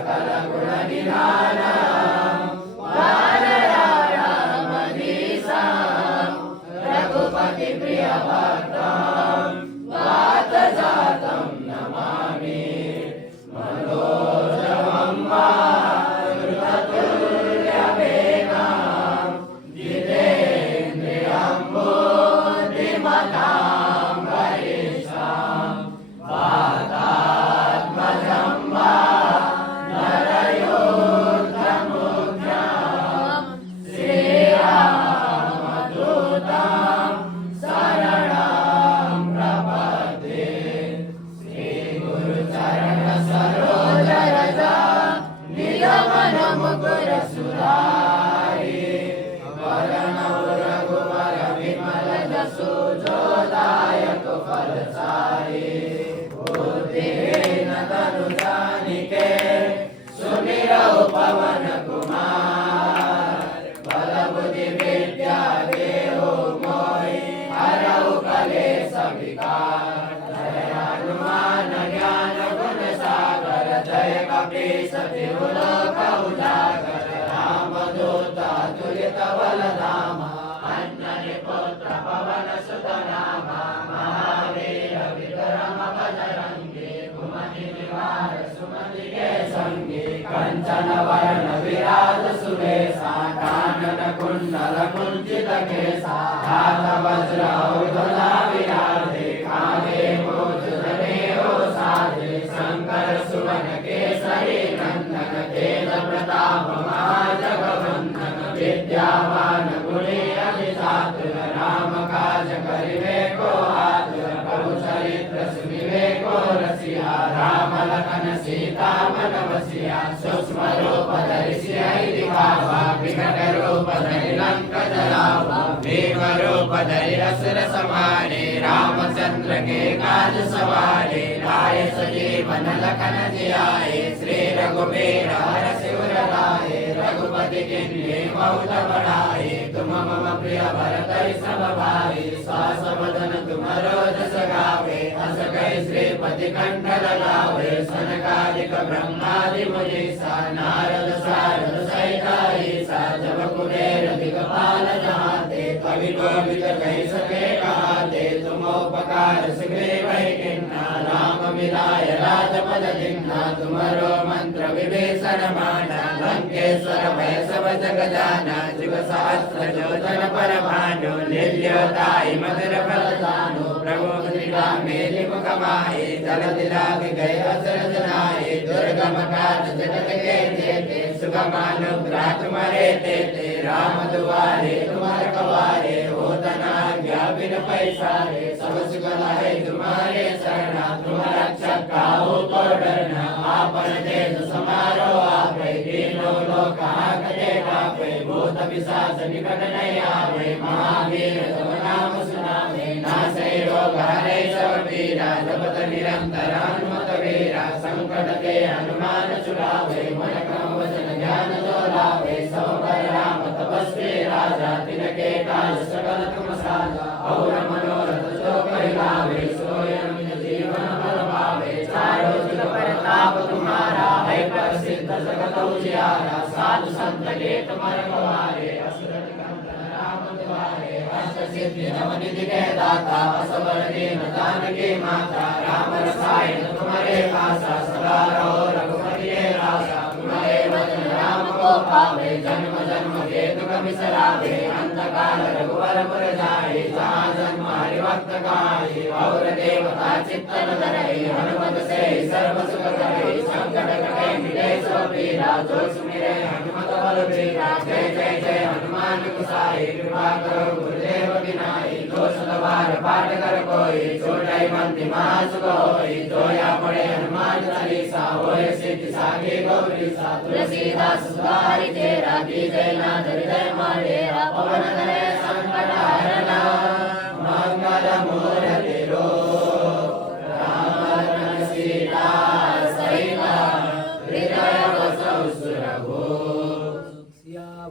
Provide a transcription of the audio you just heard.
सकल गुण निधान वानराणामधीशा रघुपति प्रिय भक्तं वात जातं नमामि मनोजवं मारुततुल्यवेगं जितेन्द्रियं बुद्धिमतां वरिष्ठं वातात्मजं वानरयोधमुख्यं श्रीरामदूतं शरणं प्रपद्ये श्रीगुरुचरण सरोज निगमन मुकुर सुधारि वरणौ रघुवर विमल जसु जोदायक फलचारि बुद्धिहीन तनु जानिके सुमिरौ पवन कुमार बल बुद्धि विद्या देहु मोहि हरौ कलेश विकार जय हनुमान ज्ञान गुण सागर जय कपीस तिहु लोक उजागर रामदूत तुलित बलधामा अंजनी पुत्र पवन सुत नामा महावीर विक्रम बजरंगी कुमति निवार सुमति के संगी कंचन वरण विराज सुरेशा कानन कुंडल कुंचित केसा हाथ वज्र ध्वजा विराजे कांधे मूज जनेऊ साजे शंकर सुवन केसरी नंदन तेज प्रताप महाजगवंदन विद्यावान गुणी अति चातुर राम काज करिबे को आतुर प्रभु चरित्र सुनिबे को रसिया राम लखन सीता मन बसिया सूक्ष्म रूप धरि सियहि दिखावा विकट रूप धरि लंक जलावा भीम रूप धरि असुर संहारे रामचंद्र के काज सवारे लाए सजीवन लखन जियाए श्री रघुबीर हरषि उर लाए रघुपति किन्हीं बहुत बड़ाई तुम मम प्रिय भरतहि सब भाई श्वास बदन तुम्हारो जस गावे अस कहि श्रीपति कंठ लगावे सनकादिक ब्रह्मादि मुनीसा नारद सारद सहित ईसा जब कुबेर दिगपाल जहाते कवि कोविद कहि सके कहाते तुम उपकार सुग्रीवहि किन्ना राम मिलाय राजपद दिन्ना तुम्हारो मंत्र विभीषण माना लंकेश्वर भय सब जग जाना जुग सहस्र योजन पर भानु लील्योताहि मधुर फल जानु प्रभु मेलि मुख माहि जलधि लाग गए अचरज नाहि दुर्गम काज जगत के जेते सुगम अनुग्रह तुम्हारे तेते राम दुआरे तुम्हारे कवारे होत न आज्ञा बिन पैसारे सब सुख लहै तुम्हारे शरणा तुम रक्षक काहू को डरना आपन तेज समारो आपै तीनों लोक हांकते कापै भूत पिशाच निकट नहीं आवे महावीर तव नाम सुनावे नासै रोग हरै सब पीरा जपत निरंतर हनुमत वीरा संकट के हनुमान छुड़ावे मन क्रम वचन ध्यान जो लावे सब पर राम तपस्वी राजा तिनके काज सकल तुम साजा और मनोरथ जो कोई लावे सोई अनुज जीवन फल पावे चारों जुग प्रताप तुम्हारा है प्रसिद्ध जगत उजियारा साधु संत के तुम रखवारे असुर निकंदन राम द्वारे अष्ट सिद्धि नवनिधि के दाता असवर दीन जानकी माता राम रसायन तुम्हारे पासा सदा रहो रघुपति के रासा तुम्हारे वचन राम को पावे जन्म जन्म के दुख बिसरावे अंत काल रघुवर पुर जाए जहाँ जन्म हरिभक्त गाए और देवता चित्तन धरे हनुमत से सर्व सुख करे संकट कटे मिटे सो पीरा जो सुमिरे हनुमत बलबीरा जय जय जय हनुमान गोसाई कृपा करो गुरुदेव की नाई दोष सवार पाठ कर कोई छोटाई मंति महासुख होई जोया पड़े हनुमान चालीसा होए सिद्धि सागे गौरीसा तुलसीदास सुधारि तेरा की जय नाथ हृदय माडेरा पवन करे